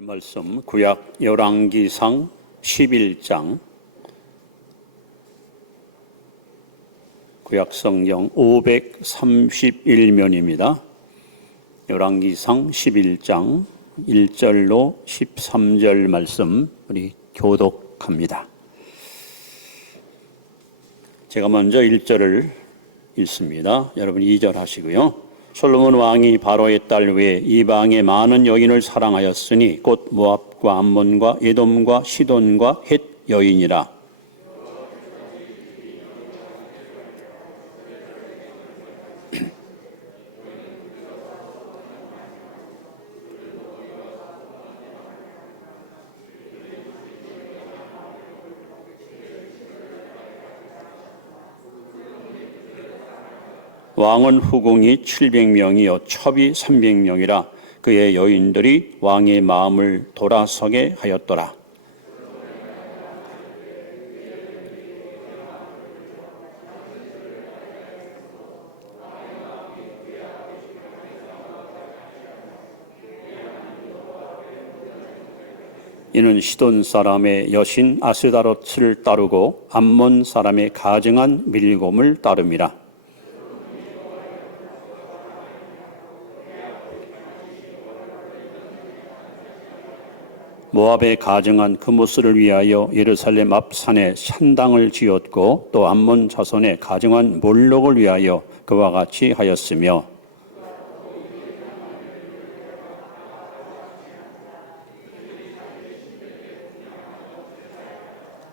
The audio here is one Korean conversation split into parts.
말씀 구약 열왕기상 11장 구약 성경 531면입니다. 열왕기상 11장 1절로 13절 말씀 우리 교독합니다. 제가 먼저 1절을 읽습니다. 여러분 2절 하시고요. 솔로몬 왕이 바로의 딸 외에 이방의 많은 여인을 사랑하였으니 곧 모압과 암몬과 에돔과 시돈과 헷 여인이라. 왕은 후궁이 700명이요 첩이 300명이라 그의 여인들이 왕의 마음을 돌아서게 하였더라. 이는 시돈 사람의 여신 아스다롯을 따르고 암몬 사람의 가증한 밀곰을 따름이라. 모압에 가증한 그모스를 위하여 예루살렘 앞 산에 산당을 지었고 또 암몬 자손에 가증한 몰록을 위하여 그와 같이 하였으며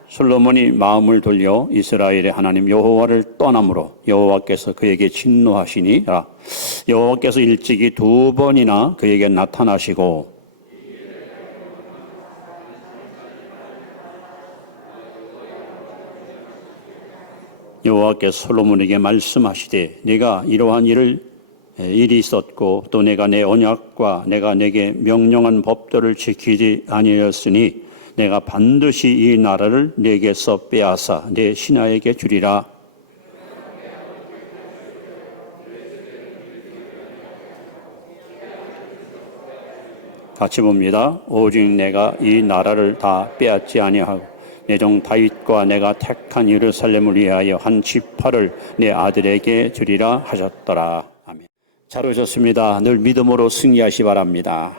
솔로몬이 마음을 돌려 이스라엘의 하나님 여호와를 떠남으로 여호와께서 그에게 진노하시니라. 여호와께서 일찍이 2번이나 그에게 나타나시고 여호와께서 솔로몬에게 말씀하시되 네가 이러한 일이 있었고 또 내가 내 언약과 내가 내게 명령한 법도를 지키지 아니하였으니 내가 반드시 이 나라를 네게서 빼앗아 내 신하에게 주리라. 같이 봅니다. 오직 내가 이 나라를 다 빼앗지 아니하고 내 종 다윗과 내가 택한 예루살렘을 위하여 한 지파를 내 아들에게 주리라 하셨더라. 아멘. 잘 오셨습니다. 늘 믿음으로 승리하시 바랍니다.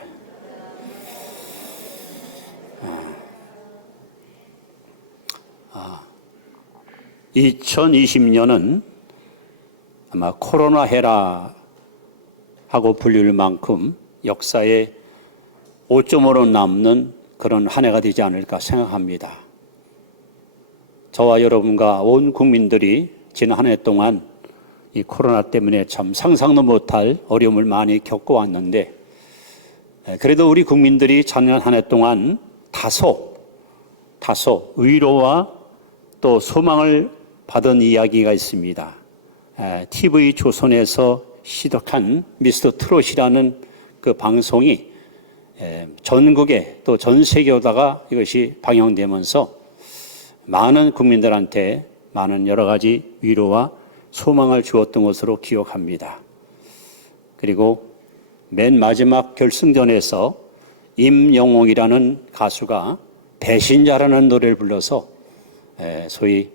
2020년은 아마 코로나 해라 하고 불릴 만큼 역사에 5점으로 남는 그런 한 해가 되지 않을까 생각합니다. 저와 여러분과 온 국민들이 지난 한 해 동안 이 코로나 때문에 참 상상도 못할 어려움을 많이 겪어왔는데 그래도 우리 국민들이 지난 한 해 동안 다소 위로와 또 소망을 받은 이야기가 있습니다. TV 조선에서 시작한 미스터 트롯이라는 그 방송이 전국에 또 전 세계로다가 이것이 방영되면서 많은 국민들한테 많은 여러 가지 위로와 소망을 주었던 것으로 기억합니다. 그리고 맨 마지막 결승전에서 임영웅이라는 가수가 배신자라는 노래를 불러서 소위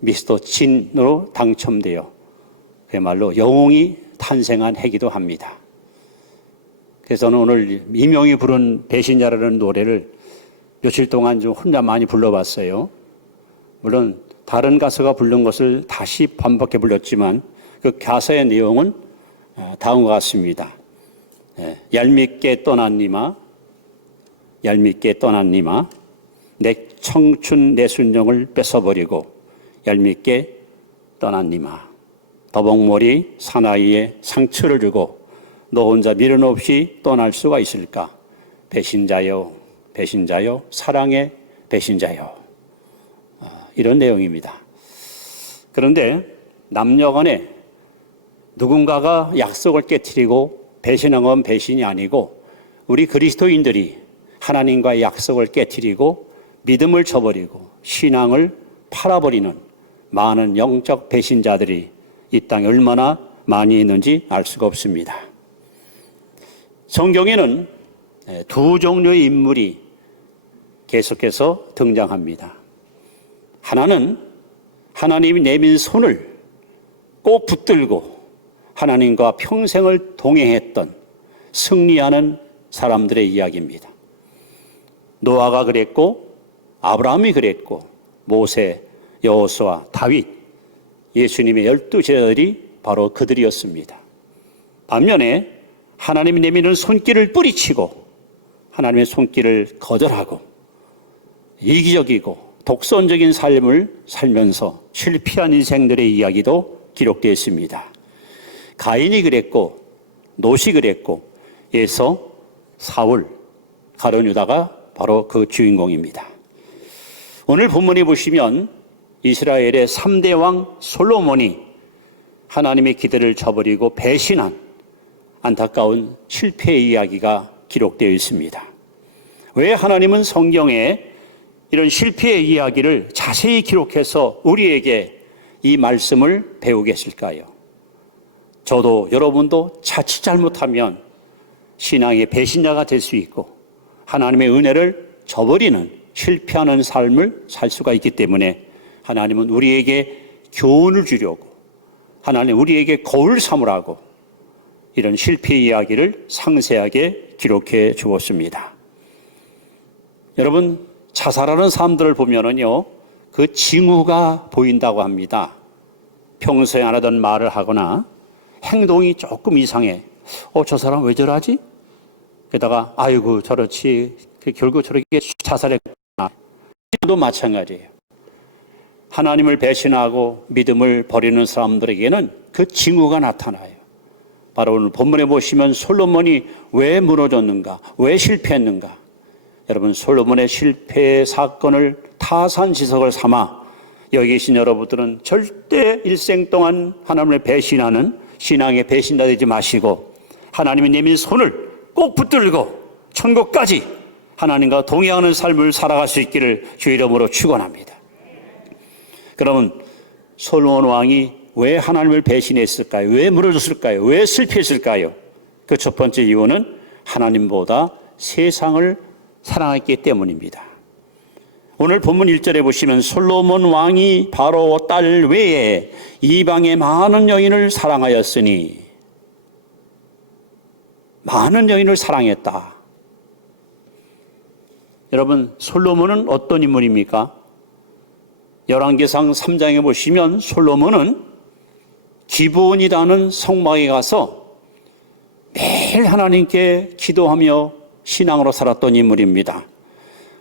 미스터 진으로 당첨되어 그야말로 영웅이 탄생한 해기도 합니다. 그래서 저는 오늘 임영웅이 부른 배신자라는 노래를 며칠 동안 좀 혼자 많이 불러봤어요. 물론 다른 가수가 부른 것을 다시 반복해 불렀지만 그 가사의 내용은 다음과 같습니다. 얄밉게 떠났니마 내 청춘 내 순정을 뺏어버리고 얄밉게 떠났니마 더벅머리 사나이에 상처를 주고 너 혼자 미련 없이 떠날 수가 있을까? 배신자여 사랑의 배신자여. 이런 내용입니다. 그런데 남녀간에 누군가가 약속을 깨트리고 배신한 건 배신이 아니고 우리 그리스도인들이 하나님과의 약속을 깨트리고 믿음을 저버리고 신앙을 팔아버리는 많은 영적 배신자들이 이 땅에 얼마나 많이 있는지 알 수가 없습니다. 성경에는 두 종류의 인물이 계속해서 등장합니다. 하나는 하나님이 내민 손을 꼭 붙들고 하나님과 평생을 동행했던 승리하는 사람들의 이야기입니다. 노아가 그랬고 아브라함이 그랬고 모세, 여호수아, 다윗, 예수님의 12제자들이 바로 그들이었습니다. 반면에 하나님이 내미는 손길을 뿌리치고 하나님의 손길을 거절하고 이기적이고 독선적인 삶을 살면서 실패한 인생들의 이야기도 기록되어 있습니다. 가인이 그랬고 롯이 그랬고 에서, 사울, 가룟 유다가 바로 그 주인공입니다. 오늘 본문에 보시면 이스라엘의 3대 왕 솔로몬이 하나님의 기대를 저버리고 배신한 안타까운 실패의 이야기가 기록되어 있습니다. 왜 하나님은 성경에 이런 실패의 이야기를 자세히 기록해서 우리에게 이 말씀을 배우게 했을까요? 저도 여러분도 자칫 잘못하면 신앙의 배신자가 될 수 있고 하나님의 은혜를 저버리는 실패하는 삶을 살 수가 있기 때문에 하나님은 우리에게 교훈을 주려고 하나님 우리에게 거울 삼으라고 이런 실패 이야기를 상세하게 기록해 주었습니다. 여러분, 자살하는 사람들을 보면은요, 그 징후가 보인다고 합니다. 평소에 안 하던 말을 하거나 행동이 조금 이상해. 저 사람 왜 저러지? 게다가 아이고 저렇지. 결국 저렇게 자살했구나. 도 마찬가지예요. 하나님을 배신하고 믿음을 버리는 사람들에게는 그 징후가 나타나요. 바로 오늘 본문에 보시면 솔로몬이 왜 무너졌는가? 왜 실패했는가? 여러분, 솔로몬의 실패 사건을 타산지석을 삼아 여기 계신 여러분들은 절대 일생 동안 하나님을 배신하는 신앙의 배신자 되지 마시고 하나님이 내민 손을 꼭 붙들고 천국까지 하나님과 동행하는 삶을 살아갈 수 있기를 주 이름으로 축원합니다. 그러면 솔로몬 왕이 왜 하나님을 배신했을까요? 왜 무너졌을까요? 왜 실패했을까요? 그 첫 번째 이유는 하나님보다 세상을 사랑했기 때문입니다. 오늘 본문 1절에 보시면 솔로몬 왕이 바로 딸 외에 이방의 많은 여인을 사랑하였으니 많은 여인을 사랑했다. 여러분, 솔로몬은 어떤 인물입니까? 열왕기상 3장에 보시면 솔로몬은 기브온이라는 성막에 가서 매일 하나님께 기도하며 신앙으로 살았던 인물입니다.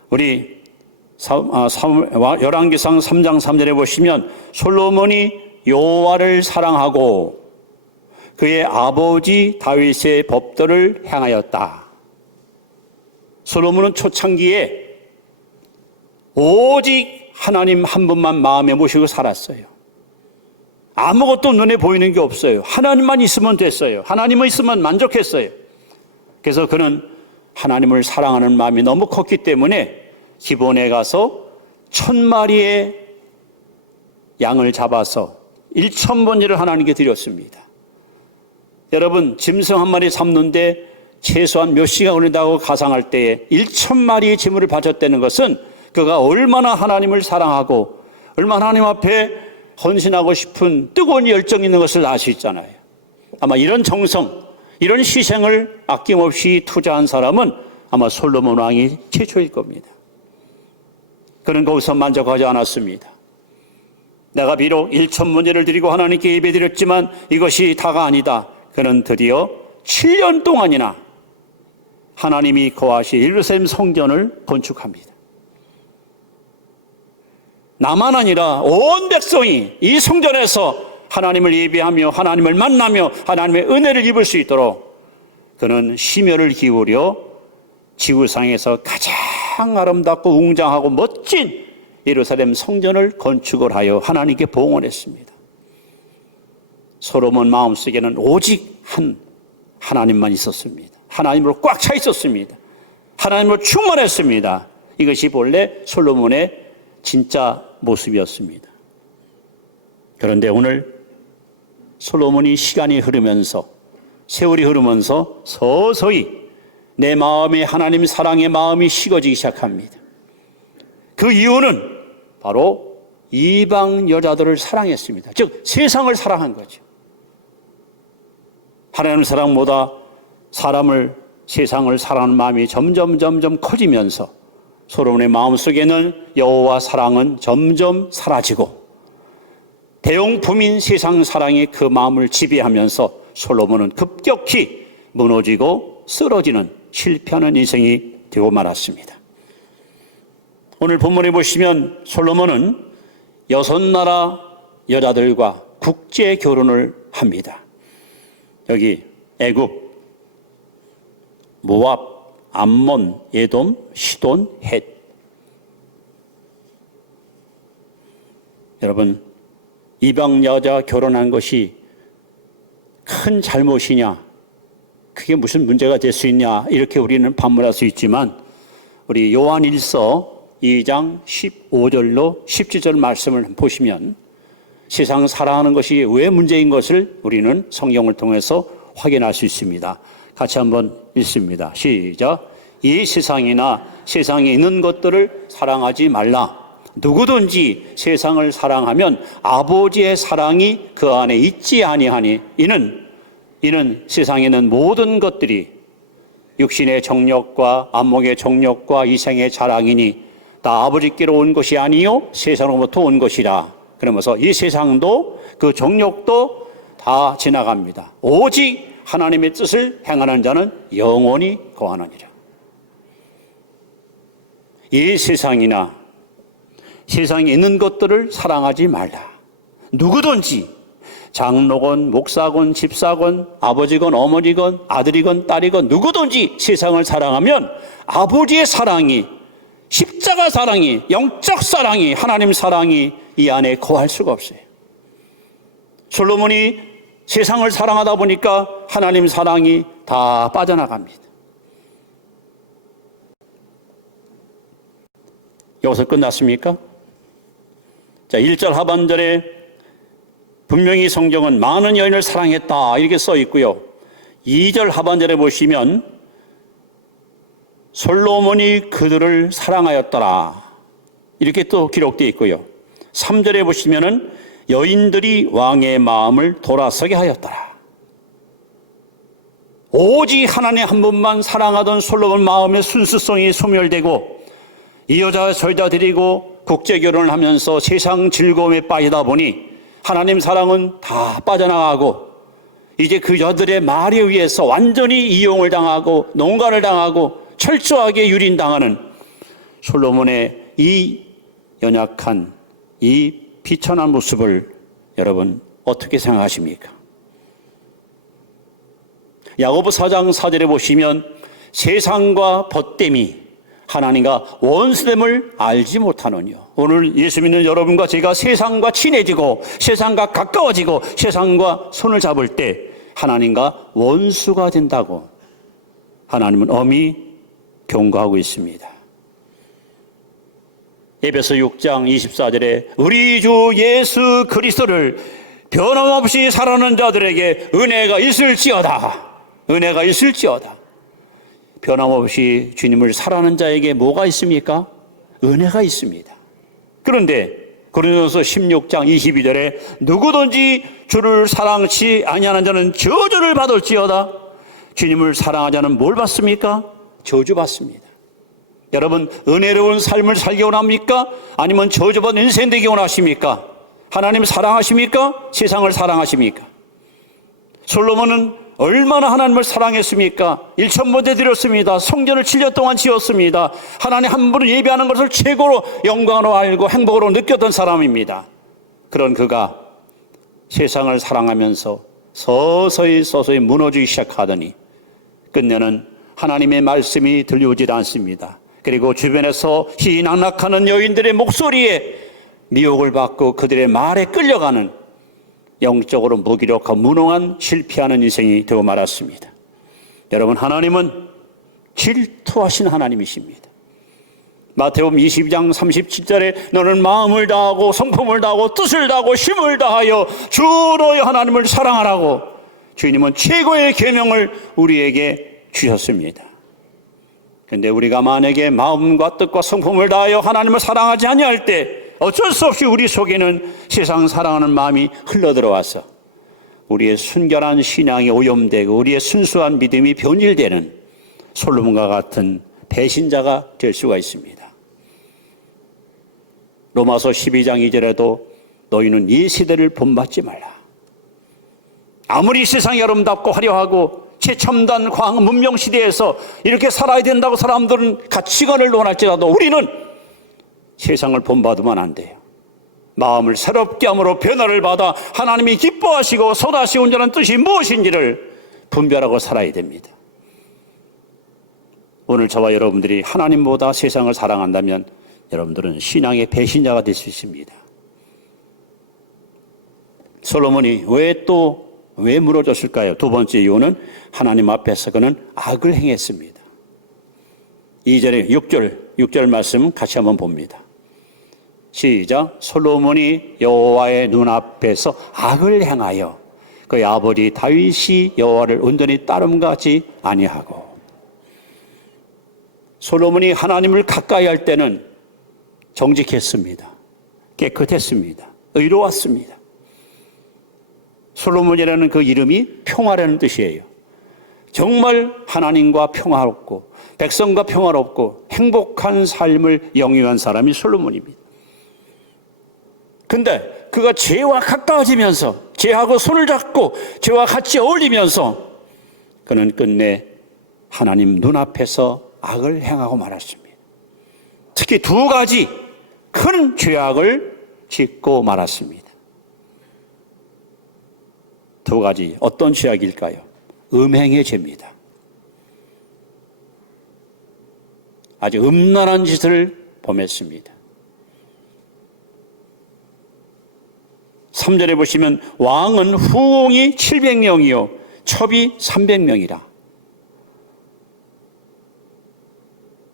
우리 열왕기상 3장 3절에 보시면 솔로몬이 여호와를 사랑하고 그의 아버지 다윗의 법도를 행하였다. 솔로몬은 초창기에 오직 하나님 한 분만 마음에 모시고 살았어요. 아무것도 눈에 보이는 게 없어요. 하나님만 있으면 됐어요. 하나님만 있으면 만족했어요. 그래서 그는 하나님을 사랑하는 마음이 너무 컸기 때문에 기브온에 가서 1000마리의 양을 잡아서 1000번제를 하나님께 드렸습니다. 여러분, 짐승 한 마리 잡는데 최소한 몇 시간 걸린다고 가상할 때에 1000마리의 짐을 바쳤다는 것은 그가 얼마나 하나님을 사랑하고 얼마나 하나님 앞에 헌신하고 싶은 뜨거운 열정이 있는 것을 알 수 있잖아요. 아마 이런 정성, 이런 희생을 아낌없이 투자한 사람은 아마 솔로몬 왕이 최초일 겁니다. 그는 거기서 만족하지 않았습니다. 내가 비록 1000번제를 드리고 하나님께 예배드렸지만 이것이 다가 아니다. 그는 드디어 7년 동안이나 하나님이 거하실 예루살렘 성전을 건축합니다. 나만 아니라 온 백성이 이 성전에서 하나님을 예배하며 하나님을 만나며 하나님의 은혜를 입을 수 있도록 그는 심혈을 기울여 지구상에서 가장 아름답고 웅장하고 멋진 예루살렘 성전을 건축을 하여 하나님께 봉헌했습니다. 솔로몬 마음속에는 오직 하나님만 있었습니다. 하나님으로 꽉 차 있었습니다. 하나님으로 충만했습니다. 이것이 본래 솔로몬의 진짜 모습이었습니다. 그런데 오늘 솔로몬이 시간이 흐르면서 세월이 흐르면서 서서히 내 마음에 하나님 사랑의 마음이 식어지기 시작합니다. 그 이유는 바로 이방 여자들을 사랑했습니다. 즉 세상을 사랑한 거죠. 하나님 사랑보다 세상을 사랑하는 마음이 점점 커지면서 솔로몬의 마음속에는 여호와 사랑은 점점 사라지고 대용품인 세상 사랑이 그 마음을 지배하면서 솔로몬은 급격히 무너지고 쓰러지는 실패하는 인생이 되고 말았습니다. 오늘 본문에 보시면 솔로몬은 6나라 여자들과 국제 결혼을 합니다. 여기 애굽, 모압, 암몬, 에돔, 시돈, 헷. 여러분, 이방 여자 결혼한 것이 큰 잘못이냐, 그게 무슨 문제가 될 수 있냐, 이렇게 우리는 반문할 수 있지만 우리 요한일서 2장 15절로 17절 말씀을 보시면 세상 사랑하는 것이 왜 문제인 것을 우리는 성경을 통해서 확인할 수 있습니다. 같이 한번 읽습니다. 시작. 이 세상이나 세상에 있는 것들을 사랑하지 말라. 누구든지 세상을 사랑하면 아버지의 사랑이 그 안에 있지 아니하니 이는 세상에 있는 모든 것들이 육신의 정욕과 안목의 정욕과 이생의 자랑이니 다 아버지께로 온 것이 아니요 세상으로부터 온 것이라. 그러면서 이 세상도 그 정욕도 다 지나갑니다. 오직 하나님의 뜻을 행하는 자는 영원히 거하느니라. 이 세상이나 세상에 있는 것들을 사랑하지 말라. 누구든지 장로건 목사건 집사건 아버지건 어머니건 아들이건 딸이건 누구든지 세상을 사랑하면 아버지의 사랑이, 십자가 사랑이, 영적 사랑이, 하나님 사랑이 이 안에 거할 수가 없어요. 솔로몬이 세상을 사랑하다 보니까 하나님 사랑이 다 빠져나갑니다. 여기서 끝났습니까? 자, 1절 하반절에 분명히 성경은 많은 여인을 사랑했다 이렇게 써 있고요. 2절 하반절에 보시면 솔로몬이 그들을 사랑하였더라 이렇게 또 기록되어 있고요. 3절에 보시면은 여인들이 왕의 마음을 돌아서게 하였더라. 오직 하나님 한 분만 사랑하던 솔로몬 마음의 순수성이 소멸되고 이 여자 저 여자 데리고 국제 결혼을 하면서 세상 즐거움에 빠지다 보니 하나님 사랑은 다 빠져나가고 이제 그 여자들의 말에 의해서 완전히 이용을 당하고 농간을 당하고 철저하게 유린당하는 솔로몬의 이 연약한 이 비천한 모습을 여러분 어떻게 생각하십니까? 야고보 4장 4절에 보시면 세상과 벗됨이 하나님과 원수됨을 알지 못하느뇨. 오늘 예수 믿는 여러분과 제가 세상과 친해지고 세상과 가까워지고 세상과 손을 잡을 때 하나님과 원수가 된다고 하나님은 엄히 경고하고 있습니다. 에베소 6장 24절에 우리 주 예수 그리스도를 변함없이 사랑하는 자들에게 은혜가 있을지어다. 은혜가 있을지어다. 변함없이 주님을 사랑하는 자에게 뭐가 있습니까? 은혜가 있습니다. 그런데 고린도서 16장 22절에 누구든지 주를 사랑치 아니하는 자는 저주를 받을지어다. 주님을 사랑하지 않으면 뭘 받습니까? 저주받습니다. 여러분 은혜로운 삶을 살기 원합니까? 아니면 저주받은 인생 되기 원하십니까? 하나님 사랑하십니까? 세상을 사랑하십니까? 솔로몬은 얼마나 하나님을 사랑했습니까? 1000번째 드렸습니다. 성전을 7년 동안 지었습니다. 하나님 한 분을 예배하는 것을 최고로 영광으로 알고 행복으로 느꼈던 사람입니다. 그런 그가 세상을 사랑하면서 서서히 무너지기 시작하더니 끝내는 하나님의 말씀이 들려오질 않습니다. 그리고 주변에서 희낙낙하는 여인들의 목소리에 미혹을 받고 그들의 말에 끌려가는 영적으로 무기력하고 무능한 실패하는 인생이 되고 말았습니다. 여러분 하나님은 질투하신 하나님이십니다. 마태복음 22장 37절에 너는 마음을 다하고 성품을 다하고 뜻을 다하고 힘을 다하여 주 너의 하나님을 사랑하라고 주님은 최고의 계명을 우리에게 주셨습니다. 그런데 우리가 만약에 마음과 뜻과 성품을 다하여 하나님을 사랑하지 아니할 때 어쩔 수 없이 우리 속에는 세상 사랑하는 마음이 흘러들어와서 우리의 순결한 신앙이 오염되고 우리의 순수한 믿음이 변질되는 솔로몬과 같은 배신자가 될 수가 있습니다. 로마서 12장 2절에도 너희는 이 시대를 본받지 말라. 아무리 세상이 아름답고 화려하고 최첨단 과학 문명 시대에서 이렇게 살아야 된다고 사람들은 가치관을 논할지라도 우리는 세상을 본받으면 안 돼요. 마음을 새롭게 함으로 변화를 받아 하나님이 기뻐하시고 선하시고자 하는 뜻이 무엇인지를 분별하고 살아야 됩니다. 오늘 저와 여러분들이 하나님보다 세상을 사랑한다면 여러분들은 신앙의 배신자가 될 수 있습니다. 솔로몬이 왜 무너졌을까요? 두 번째 이유는 하나님 앞에서 그는 악을 행했습니다. 2절에 6절 말씀 같이 한번 봅니다. 시작. 솔로몬이 여호와의 눈앞에서 악을 행하여 그의 아버지 다윗이 여호와를 온전히 따름같이 아니하고. 솔로몬이 하나님을 가까이 할 때는 정직했습니다. 깨끗했습니다. 의로웠습니다. 솔로몬이라는 그 이름이 평화라는 뜻이에요. 정말 하나님과 평화롭고 백성과 평화롭고 행복한 삶을 영위한 사람이 솔로몬입니다. 근데 그가 죄와 가까워지면서 죄하고 손을 잡고 죄와 같이 어울리면서 그는 끝내 하나님 눈앞에서 악을 행하고 말았습니다. 특히 두 가지 큰 죄악을 짓고 말았습니다. 두 가지 어떤 죄악일까요? 음행의 죄입니다. 아주 음란한 짓을 범했습니다. 3절에 보시면 왕은 후궁이 700명이요 첩이 300명이라.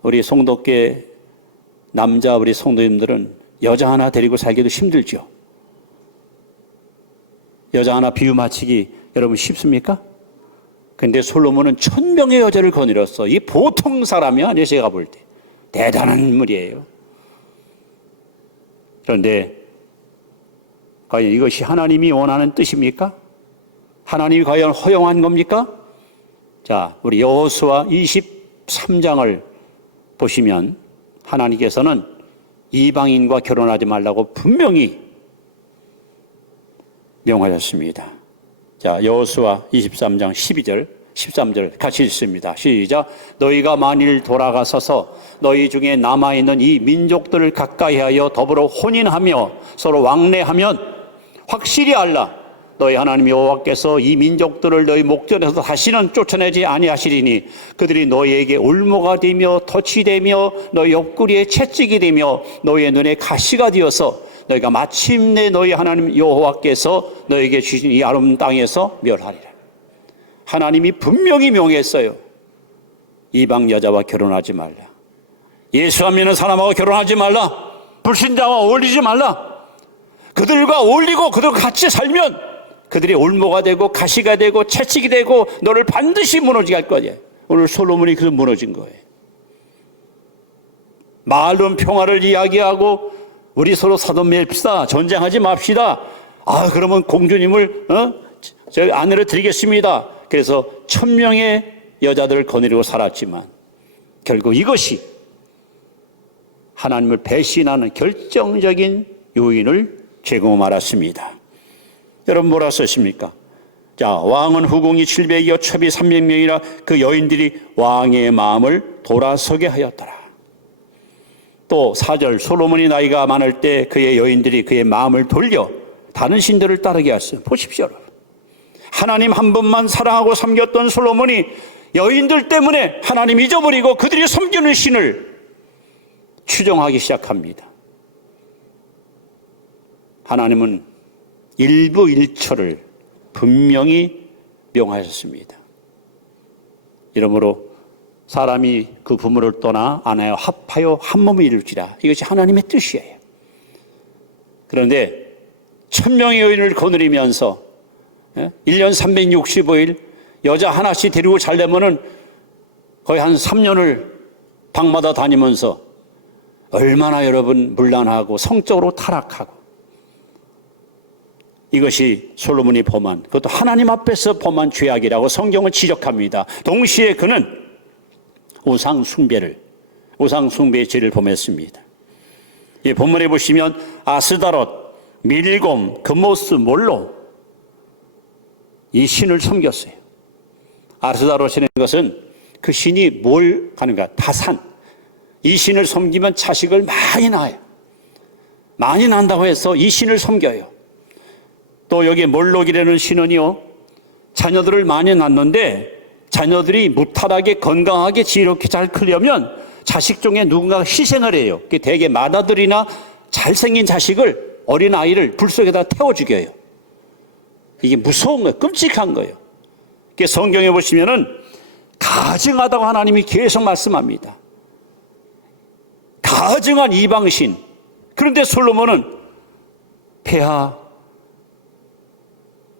우리 송도계 남자 우리 성도님들은 여자 하나 데리고 살기도 힘들죠. 여자 하나 비유 맞히기 여러분 쉽습니까? 근데 솔로몬은 1000명의 여자를 거느렸어. 이 보통 사람이 아니에요. 제가 볼 때 대단한 인물이에요. 그런데 과연 이것이 하나님이 원하는 뜻입니까? 하나님이 과연 허용한 겁니까? 자, 우리 여호수아 23장을 보시면 하나님께서는 이방인과 결혼하지 말라고 분명히 명하셨습니다. 자, 여호수아 23장 12절, 13절 같이 읽습니다. 시작. 너희가 만일 돌아가서서 너희 중에 남아있는 이 민족들을 가까이하여 더불어 혼인하며 서로 왕래하면 확실히 알라. 너희 하나님 여호와께서 이 민족들을 너희 목전에서 다시는 쫓아내지 아니하시리니 그들이 너희에게 올무가 되며 덫이 되며 너희 옆구리에 채찍이 되며 너희의 눈에 가시가 되어서 너희가 마침내 너희 하나님 여호와께서 너희에게 주신 이 아름 땅에서 멸하리라. 하나님이 분명히 명했어요. 이방 여자와 결혼하지 말라. 예수 안 믿는 사람하고 결혼하지 말라. 불신자와 어울리지 말라. 그들과 어울리고 그들과 같이 살면 그들이 올무가 되고 가시가 되고 채찍이 되고 너를 반드시 무너지게 할 거야. 오늘 솔로몬이 그래서 무너진 거예요. 말로는 평화를 이야기하고 우리 서로 사돈매입시다. 전쟁하지 맙시다. 그러면 공주님을 저희 아내를 드리겠습니다. 그래서 1000명의 여자들을 거느리고 살았지만 결국 이것이 하나님을 배신하는 결정적인 요인을 제공하고 말았습니다. 여러분 뭐라 썼습니까? 자, 왕은 후궁이 700이요 첩이 300명이라 그 여인들이 왕의 마음을 돌아서게 하였더라. 또 4절 솔로몬이 나이가 많을 때 그의 여인들이 그의 마음을 돌려 다른 신들을 따르게 하였어요. 보십시오. 여러분. 하나님 한 분만 사랑하고 섬겼던 솔로몬이 여인들 때문에 하나님 잊어버리고 그들이 섬기는 신을 추종하기 시작합니다. 하나님은 일부 일처를 분명히 명하셨습니다. 이러므로 사람이 그 부모를 떠나 아내와 합하여 한 몸을 이룰지라. 이것이 하나님의 뜻이에요. 그런데 1000명의 여인을 거느리면서 1년 365일 여자 하나씩 데리고 살려면은 거의 한 3년을 방마다 다니면서 얼마나 여러분 문란하고 성적으로 타락하고, 이것이 솔로몬이 범한, 그것도 하나님 앞에서 범한 죄악이라고 성경은 지적합니다. 동시에 그는 우상 숭배의 죄를 범했습니다. 이 본문에 보시면 아스다롯, 밀곰, 금모스, 몰로 이 신을 섬겼어요. 아스다롯이라는 것은 그 신이 뭘 하는가? 다산. 이 신을 섬기면 자식을 많이 낳아요. 많이 낳는다고 해서 이 신을 섬겨요. 또 여기 몰록이라는 신은요, 자녀들을 많이 낳는데 자녀들이 무탈하게 건강하게 지혜롭게 잘 크려면 자식 중에 누군가가 희생을 해요. 대개 맏아들이나 잘생긴 자식을, 어린아이를 불 속에다 태워 죽여요. 이게 무서운 거예요. 끔찍한 거예요. 성경에 보시면은 가증하다고 하나님이 계속 말씀합니다. 가증한 이방신. 그런데 솔로몬은 폐하,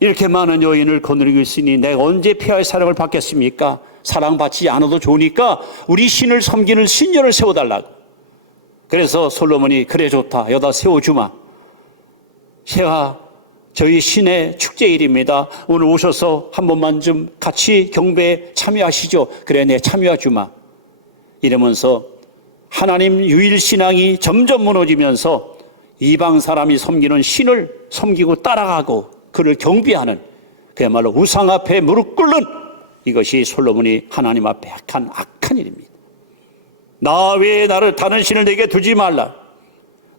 이렇게 많은 여인을 거느리고 있으니 내가 언제 폐하의 사랑을 받겠습니까? 사랑받지 않아도 좋으니까 우리 신을 섬기는 신녀를 세워달라고. 그래서 솔로몬이 그래 좋다, 여다 세워주마. 폐하, 저희 신의 축제일입니다. 오늘 오셔서 한 번만 좀 같이 경배에 참여하시죠. 그래, 내 참여하주마. 이러면서 하나님 유일신앙이 점점 무너지면서 이방 사람이 섬기는 신을 섬기고 따라가고 그를 경배하는, 그야말로 우상 앞에 무릎 꿇는, 이것이 솔로몬이 하나님 앞에 한 악한 일입니다. 나 외에 나를 다른 신을 내게 두지 말라.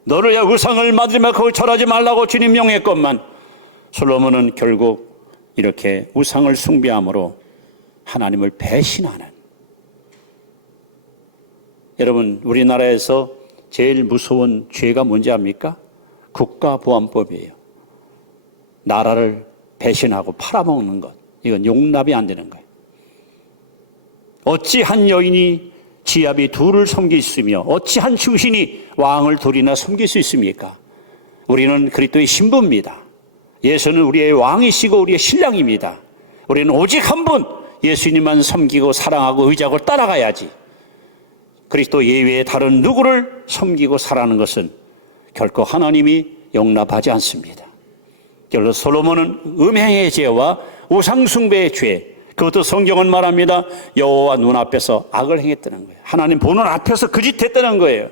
너를 위하여 우상을 만들며 거기 절하지 말라고 주님 명했건만, 솔로몬은 결국 이렇게 우상을 숭배함으로 하나님을 배신하는. 여러분, 우리나라에서 제일 무서운 죄가 뭔지 압니까? 국가보안법이에요. 나라를 배신하고 팔아먹는 것, 이건 용납이 안 되는 거예요. 어찌 한 여인이 지압이 둘을 섬길 수 있으며 어찌 한 충신이 왕을 둘이나 섬길 수 있습니까? 우리는 그리스도의 신부입니다. 예수는 우리의 왕이시고 우리의 신랑입니다. 우리는 오직 한 분 예수님만 섬기고 사랑하고 의지하고 따라가야지. 그리스도 예외의 다른 누구를 섬기고 살아가는 것은 결코 하나님이 용납하지 않습니다. 결국 솔로몬은 음행의 죄와 우상숭배의 죄, 그것도 성경은 말합니다. 여호와 눈앞에서 악을 행했다는 거예요. 하나님 보는 앞에서 거짓했다는 거예요.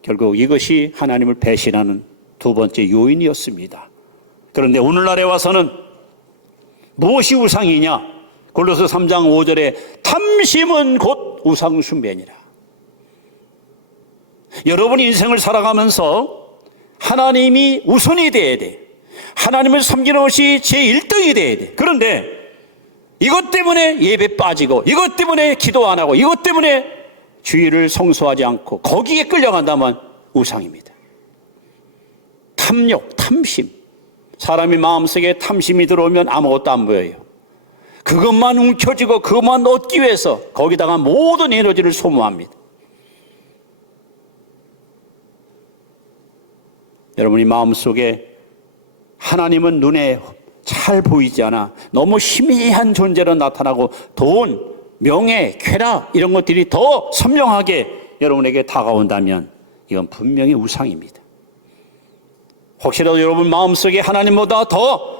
결국 이것이 하나님을 배신하는 두 번째 요인이었습니다. 그런데 오늘날에 와서는 무엇이 우상이냐? 골로새 3장 5절에 탐심은 곧 우상숭배니라. 여러분 인생을 살아가면서 하나님이 우선이 돼야 돼. 하나님을 섬기는 것이 제1등이 돼야 돼. 그런데 이것 때문에 예배 빠지고, 이것 때문에 기도 안 하고, 이것 때문에 주의를 성소하지 않고 거기에 끌려간다면 우상입니다. 탐욕, 탐심. 사람이 마음속에 탐심이 들어오면 아무것도 안 보여요. 그것만 움켜쥐고 그것만 얻기 위해서 거기다가 모든 에너지를 소모합니다. 여러분이 마음속에 하나님은 눈에 잘 보이지 않아 너무 희미한 존재로 나타나고 돈, 명예, 쾌락 이런 것들이 더 선명하게 여러분에게 다가온다면 이건 분명히 우상입니다. 혹시라도 여러분 마음속에 하나님보다 더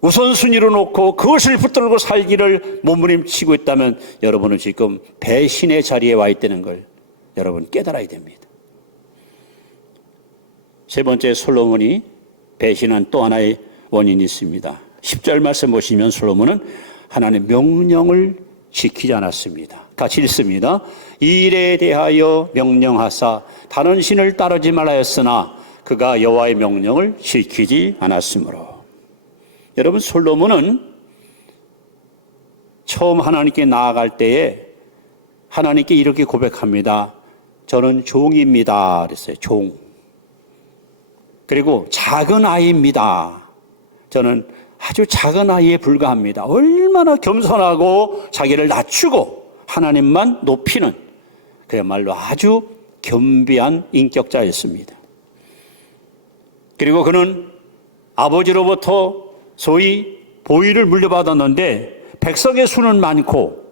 우선순위로 놓고 그것을 붙들고 살기를 몸부림치고 있다면 여러분은 지금 배신의 자리에 와 있다는 걸 여러분 깨달아야 됩니다. 세 번째, 솔로몬이 배신한 또 하나의 원인이 있습니다. 10절 말씀 보시면 솔로몬은 하나님의 명령을 지키지 않았습니다. 같이 읽습니다. 이 일에 대하여 명령하사 다른 신을 따르지 말하였으나 그가 여호와의 명령을 지키지 않았으므로. 여러분, 솔로몬은 처음 하나님께 나아갈 때에 하나님께 이렇게 고백합니다. 저는 종입니다. 그랬어요. 종. 그리고 작은 아이입니다. 저는 아주 작은 아이에 불과합니다. 얼마나 겸손하고 자기를 낮추고 하나님만 높이는 그야말로 아주 겸비한 인격자였습니다. 그리고 그는 아버지로부터 소위 보위를 물려받았는데 백성의 수는 많고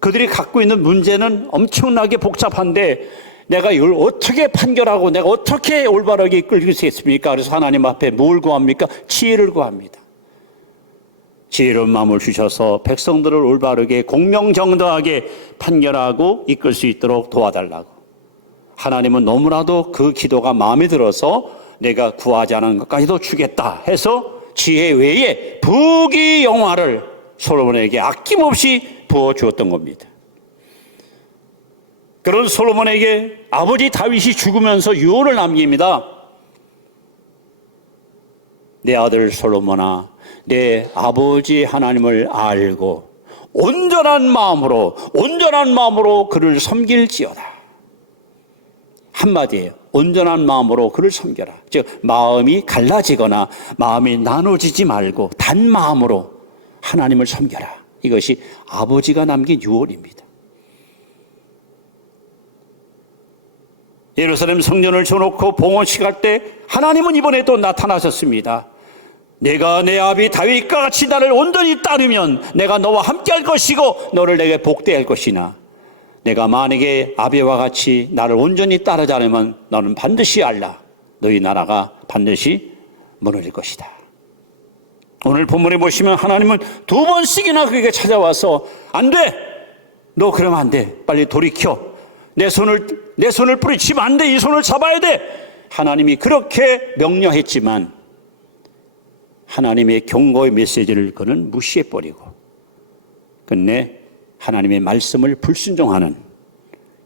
그들이 갖고 있는 문제는 엄청나게 복잡한데 내가 이걸 어떻게 판결하고 내가 어떻게 올바르게 이끌 수 있습니까? 그래서 하나님 앞에 뭘 구합니까? 지혜를 구합니다. 지혜로운 마음을 주셔서 백성들을 올바르게 공명정당하게 판결하고 이끌 수 있도록 도와달라고. 하나님은 너무나도 그 기도가 마음에 들어서 내가 구하지 않은 것까지도 주겠다 해서 지혜 외에 부귀영화를 솔로몬에게 아낌없이 부어주었던 겁니다. 그런 솔로몬에게 아버지 다윗이 죽으면서 유언을 남깁니다. 내 아들 솔로몬아, 내 아버지 하나님을 알고 온전한 마음으로 그를 섬길지어다. 한마디예요. 온전한 마음으로 그를 섬겨라. 즉 마음이 갈라지거나 마음이 나눠지지 말고 단 마음으로 하나님을 섬겨라. 이것이 아버지가 남긴 유언입니다. 예루살렘 성전을 쳐놓고 봉헌식 할 때 하나님은 이번에 또 나타나셨습니다. 내가 내 아비 다윗과 같이 나를 온전히 따르면 내가 너와 함께 할 것이고 너를 내게 복대할 것이나 내가 만약에 아비와 같이 나를 온전히 따르지 않으면 너는 반드시 알라. 너희 나라가 반드시 무너질 것이다. 오늘 본문에 보시면 하나님은 2번씩이나 그에게 찾아와서 안 돼! 너 그러면 안 돼. 빨리 돌이켜. 내 손을 뿌리치면 안 돼. 이 손을 잡아야 돼. 하나님이 그렇게 명령했지만 하나님의 경고의 메시지를 그는 무시해버리고 끝내 하나님의 말씀을 불순종하는,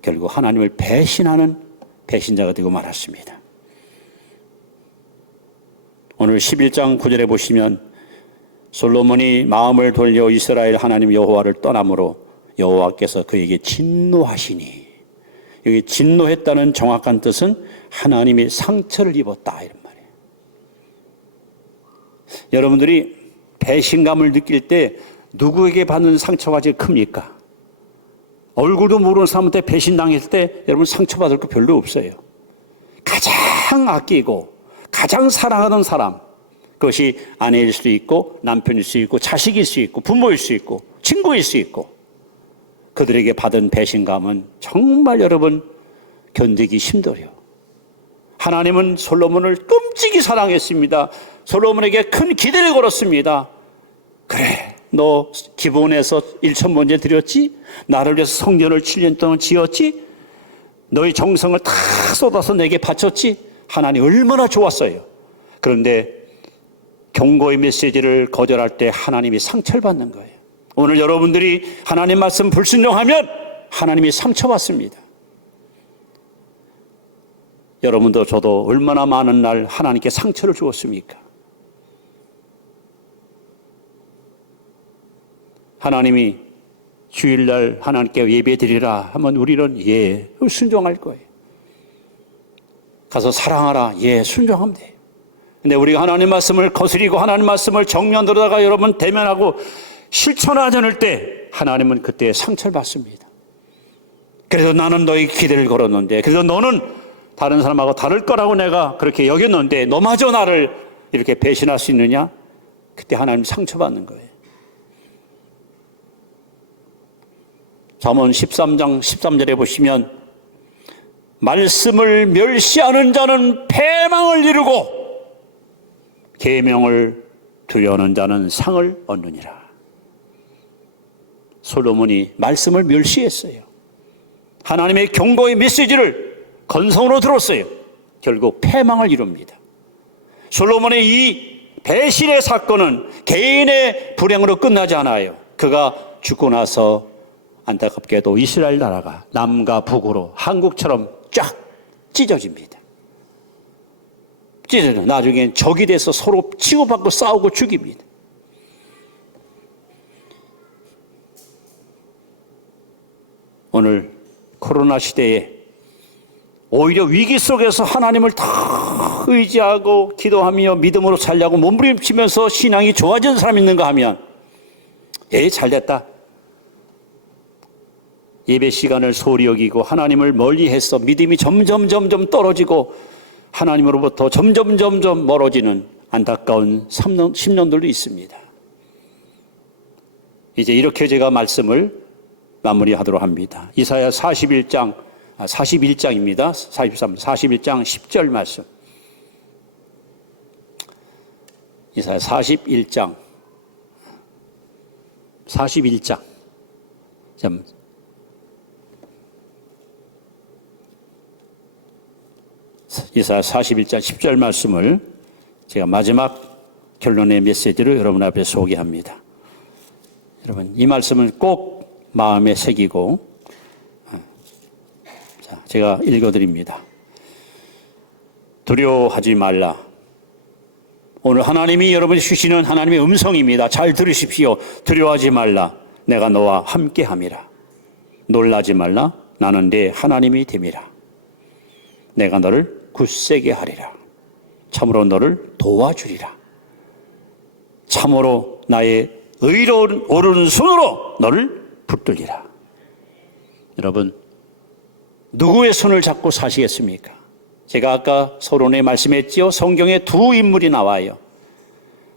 결국 하나님을 배신하는 배신자가 되고 말았습니다. 오늘 11장 9절에 보시면 솔로몬이 마음을 돌려 이스라엘 하나님 여호와를 떠남으로 여호와께서 그에게 진노하시니, 여기 진노했다는 정확한 뜻은 하나님이 상처를 입었다 이런 말이에요. 여러분들이 배신감을 느낄 때 누구에게 받는 상처가 제일 큽니까? 얼굴도 모르는 사람한테 배신당했을 때 여러분 상처받을 거 별로 없어요. 가장 아끼고 가장 사랑하는 사람, 그것이 아내일 수도 있고 남편일 수 있고 자식일 수 있고 부모일 수 있고 친구일 수 있고, 그들에게 받은 배신감은 정말 여러분 견디기 힘들어요. 하나님은 솔로몬을 끔찍이 사랑했습니다. 솔로몬에게 큰 기대를 걸었습니다. 그래, 너 기본에서 1,000번째 드렸지? 나를 위해서 성전을 7년 동안 지었지? 너의 정성을 다 쏟아서 내게 바쳤지? 하나님 얼마나 좋았어요. 그런데 경고의 메시지를 거절할 때 하나님이 상처를 받는 거예요. 오늘 여러분들이 하나님 말씀 불순종하면 하나님이 상처받습니다. 여러분도 저도 얼마나 많은 날 하나님께 상처를 주었습니까? 하나님이 주일날 하나님께 예배 드리라 하면 우리는 예, 순종할 거예요. 가서 사랑하라, 예, 순종하면 돼요. 근데 우리가 하나님 말씀을 거스리고 하나님 말씀을 정면 들어다가 여러분 대면하고 실천하지 않을 때 하나님은 그때 상처를 받습니다. 그래서 나는 너의 기대를 걸었는데, 그래서 너는 다른 사람하고 다를 거라고 내가 그렇게 여겼는데 너마저 나를 이렇게 배신할 수 있느냐? 그때 하나님 상처받는 거예요. 잠언 13장 13절에 보시면 말씀을 멸시하는 자는 패망을 이루고 계명을 두려워하는 자는 상을 얻느니라. 솔로몬이 말씀을 멸시했어요. 하나님의 경고의 메시지를 건성으로 들었어요. 결국 패망을 이룹니다. 솔로몬의 이 배신의 사건은 개인의 불행으로 끝나지 않아요. 그가 죽고 나서 안타깝게도 이스라엘 나라가 남과 북으로 한국처럼 쫙 찢어집니다. 찢어져. 나중엔 적이 돼서 서로 치고받고 싸우고 죽입니다. 오늘 코로나 시대에 오히려 위기 속에서 하나님을 다 의지하고 기도하며 믿음으로 살려고 몸부림치면서 신앙이 좋아지는 사람이 있는가 하면 잘됐다. 예배 시간을 소홀히 여기고 하나님을 멀리해서 믿음이 점점 떨어지고 하나님으로부터 점점 멀어지는 안타까운 10년들도 있습니다. 이제 이렇게 제가 말씀을 마무리하도록 합니다. 이사야 41장입니다. 41장 10절 말씀. 이사야 41장. 이사야 41장 10절 말씀을 제가 마지막 결론의 메시지로 여러분 앞에 소개합니다. 여러분, 이 말씀을 꼭 마음에 새기고, 제가 읽어드립니다. 두려워하지 말라. 오늘 하나님이 여러분이 주시는 하나님의 음성입니다. 잘 들으십시오. 두려워하지 말라. 내가 너와 함께함이라. 놀라지 말라. 나는 네 하나님이 됨이라. 내가 너를 굳세게 하리라. 참으로 너를 도와주리라. 참으로 나의 의로운 오른손으로 너를 붙들리라. 여러분, 누구의 손을 잡고 사시겠습니까? 제가 아까 서론에 말씀했지요. 성경에 두 인물이 나와요.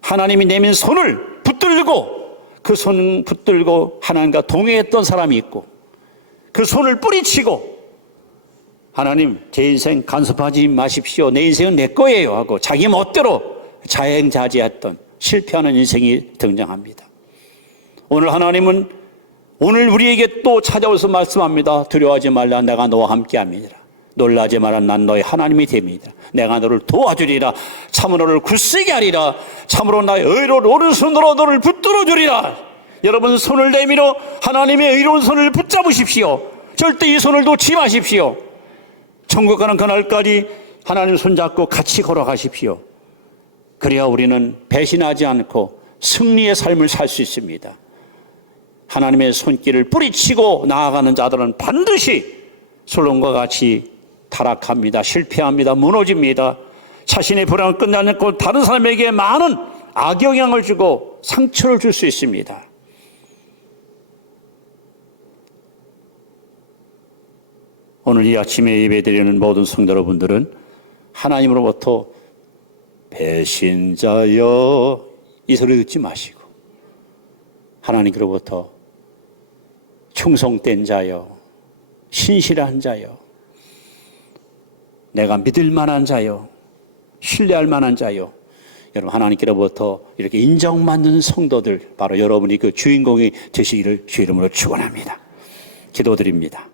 하나님이 내민 손을 붙들고 그 손 붙들고 하나님과 동행했던 사람이 있고, 그 손을 뿌리치고 하나님, 제 인생 간섭하지 마십시오. 내 인생은 내 거예요 하고 자기 멋대로 자행자재했던 실패하는 인생이 등장합니다. 오늘 하나님은 오늘 우리에게 또 찾아와서 말씀합니다. 두려워하지 말라. 내가 너와 함께합니다. 놀라지 마라. 난 너의 하나님이 됩니다. 내가 너를 도와주리라. 참으로 너를 굳세게 하리라. 참으로 나의 의로운 오른손으로 너를 붙들어 주리라. 여러분, 손을 내밀어 하나님의 의로운 손을 붙잡으십시오. 절대 이 손을 놓지 마십시오. 천국 가는 그날까지 하나님 손잡고 같이 걸어가십시오. 그래야 우리는 배신하지 않고 승리의 삶을 살 수 있습니다. 하나님의 손길을 뿌리치고 나아가는 자들은 반드시 솔롬과 같이 타락합니다. 실패합니다. 무너집니다. 자신의 불행을 끝나지 않고 다른 사람에게 많은 악영향을 주고 상처를 줄 수 있습니다. 오늘 이 아침에 예배드리는 모든 성도 여러분들은 하나님으로부터 배신자여 이 소리 듣지 마시고 하나님으로부터 충성된 자여, 신실한 자여, 내가 믿을 만한 자여, 신뢰할 만한 자여, 여러분 하나님께로부터 이렇게 인정받는 성도들, 바로 여러분이 그 주인공이 되시기를 주 이름으로 축원합니다. 기도드립니다.